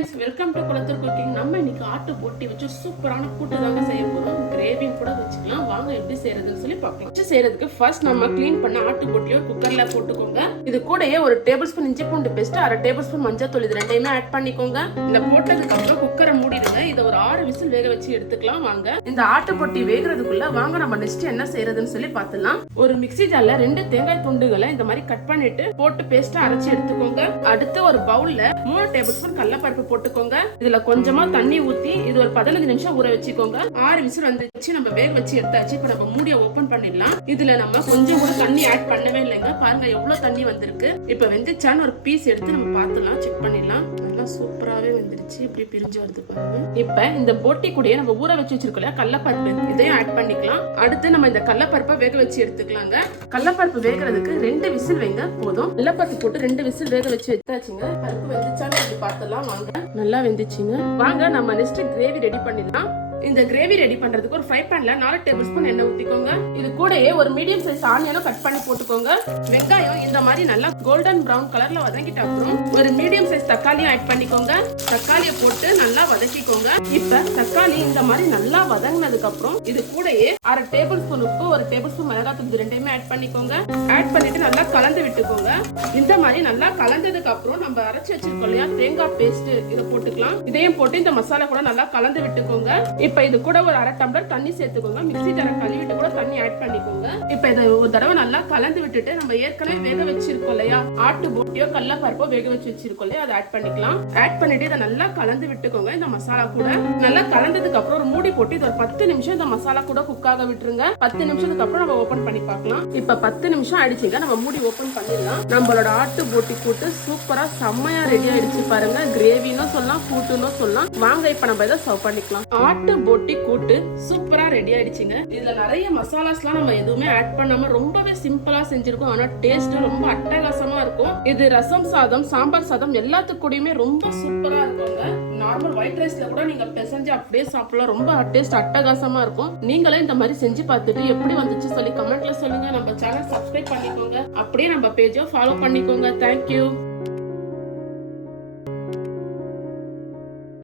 Friends welcome to Kulathur cooking நம்ம இன்னைக்கு ஆட்டு போட்டி வச்சு சூப்பரான கூட்டு தாங்க செய்ய போகிறோம் பார்க்கலாம் செய்யறதுக்கு ஃபர்ஸ்ட் நம்ம க்ளீன் பண்ண ஆட்டு போட்டியோ குக்கர்ல போட்டுக்கோங்க. இது கூடயே ஒரு டேபிள் ஸ்பூன் இஞ்சி பூண்டு பேஸ்ட் அரை டேபிள் ஸ்பூன் மஞ்சள் தூள் இது ரெண்டையுமே ஆட் பண்ணிக்கோங்க. இந்த போட்டதுக்கு அப்புறம் குக்கரை மூடிடுங்க. இதை ஒரு ஆறு விசில் வேக வச்சு எடுத்துக்கலாம் வாங்க. இந்த ஆட்டு பொட்டி வேகிறதுக்குள்ள வாங்க நம்ம நெக்ஸ்ட் என்ன செய்யறதுன்னு சொல்லி பார்த்துலாம் ஒரு மிக்ஸி ஜார்ல ரெண்டு தேங்காய் துண்டுகளை இந்த மாதிரி கட் பண்ணிட்டு போட்டு பேஸ்டா அரைச்சு எடுத்துக்கோங்க. அடுத்து ஒரு பவுல்ல மூணு டேபிள் ஸ்பூன் கடலப்பருப்பு போட்டுக்கோங்க. இதுல கொஞ்சமா தண்ணி ஊத்தி இது ஒரு பதினஞ்சு நிமிஷம் ஊற வச்சுக்கோங்க. ஆறு விசில் வந்துச்சு நம்ம வேக வச்சு எடுத்தாச்சு. இப்ப நம்ம மூடிய ஓபன் பண்ணிடலாம். இதுல நம்ம கொஞ்சம் கூட தண்ணி ஆட் பண்ணவே இல்லைங்க. பாருங்க எவ்வளவு தண்ணி வந்திருக்கு. இப்ப வெந்துச்சான்னு ஒரு பீஸ் எடுத்து நம்ம பார்த்துலாம் செக் பண்ணிடலாம். நல்லா சூப்பராகவே வந்துருச்சு. இப்படி பிரிஞ்சு வருது பாருங்க. இப்ப இந்த போட்டி கூடயே நம்ம ஊற வச்சு வச்சிருக்கோம் இல்லையா? கடலப்பருப்பு. இதையும் ஆட் பண்ணிக்கலாம். அடுத்து நம்ம இந்த கடலப்பருப்பை வேக வச்சு எடுத்துக்கலாங்க. கடலப்பருப்பு வேகிறதுக்கு ரெண்டு விசில் வைங்க போதும். கடலப்பருப்பு போட்டு ரெண்டு விசில் வேக வச்சு எடுத்தாச்சுங்க. பருப்பு வெந்துச்சான்னு பார்த்துலாம் வாங்க. நல்லா வெந்துச்சுங்க. வாங்க நம்ம நெக்ஸ்ட் கிரேவி ரெடி பண்ணிடலாம். இந்த கிரேவி ரெடி பண்றதுக்கு ஒரு ஃப்ரை பேன்ல நாலு டேபிள் ஸ்பூன் எண்ணெய் ஊத்திக்கோங்க. இது கூடயே ஒரு மீடியம் சைஸ் ஆனியனும் கட் பண்ணி போட்டுக்கோங்க. வெங்காயம் இந்த மாதிரி நல்லா கோல்டன் பிரவுன் கலர்ல வதங்கிட்ட அப்புறம் ஒரு மீடியம் சைஸ் தக்காளியும் ஆட் பண்ணிக்கோங்க. தக்காளியை போட்டு நல்லா வதக்கிக்கோங்க. இப்ப தக்காளி இந்த மாதிரி நல்லா வதங்கினதுக்கு அப்புறம் இது கூடயே அரை டேபிள் ஸ்பூன் உப்பு ஒரு டேபிள் ஸ்பூன் மிளகாத்தூள் தூள் ரெண்டையுமே ஆட் பண்ணிக்கோங்க. ஆட் பண்ணிட்டு நல்லா கலந்து விட்டுக்கோங்க. இந்த மாதிரி நல்லா கலந்ததுக்கு அப்புறம் நம்ம அரைச்சு வச்சிருக்கோம் இல்லையா? தேங்காய் பேஸ்ட் இதை போட்டுக்கலாம். இதையும் போட்டு இந்த மசாலா கூட நல்லா கலந்து விட்டுக்கோங்க. இப்போ இது கூட ஒரு அரை டம்ளர் தண்ணி சேர்த்துக்கோங்க. மிக்சி தர கழுவிட்டு கூட தண்ணி ஆட் பண்ணிக்கோங்க. இப்போ இதை ஒரு தடவை நல்லா கலந்து விட்டுட்டு நம்ம ஏற்கனவே வேக வச்சிருக்கோம் இல்லையா? ஆட்டு போட்டியோ கடல பருப்போ வேக வச்சு வச்சிருக்கோம் இல்லையா? அதை ஆட் பண்ணிக்கலாம். ஆட் பண்ணிட்டு இதை நல்லா கலந்து விட்டுக்கோங்க இந்த மசாலா கூட. நல்லா கலந்ததுக்கு அப்புறம் ஒரு மூடி போட்டு இது ஒரு பத்து நிமிஷம் இந்த மசாலா கூட குக் ஆக விட்டுருங்க. பத்து நிமிஷத்துக்கு அப்புறம் நம்ம ஓபன் பண்ணி பார்க்கலாம். இப்ப பத்து நிமிஷம் ஆயிடுச்சுங்க. நம்ம மூடி ஓபன் பண்ணிடலாம். நம்மளோட ஆட்டு போட்டி கூட்டு சூப்பரா செம்மையா ரெடி ஆயிடுச்சு பாருங்க. கிரேவின்னு சொல்லலாம் கூட்டுன்னு சொல்லலாம். வாங்க இப்ப நம்ம இதை சர்வ் பண்ணிக்கலாம். ஆட்டு போட்டி கூட்டு சூப்பரா ரெடி ஆயிடுச்சுங்க. இதுல நிறைய மசாலாஸ்லாம் நம்ம எதுவுமே ஆட் பண்ணாம ரொம்பவே சிம்பிளா செஞ்சிருக்கோம். ஆனா டேஸ்ட் ரொம்ப அட்டகாசமா இருக்கும். இது ரசம் சாதம் சாம்பார் சாதம் எல்லாத்துக்கு கூடயுமே ரொம்ப சூப்பரா இருக்குங்க. நார்மல் ஒயிட் ரைஸ்ல கூட நீங்க பிசைஞ்சு அப்படியே சாப்பிடலாம். ரொம்ப டேஸ்ட் அட்டகாசமா இருக்கும். நீங்களே இந்த மாதிரி செஞ்சு பார்த்துட்டு எப்படி வந்துச்சு சொல்லி கமெண்ட்ல சொல்லுங்க. நம்ம சேனல் சப்ஸ்கிரைப் பண்ணிக்கோங்க. அப்படியே நம்ம பேஜை ஃபாலோ பண்ணிக்கோங்க. தேங்க்யூ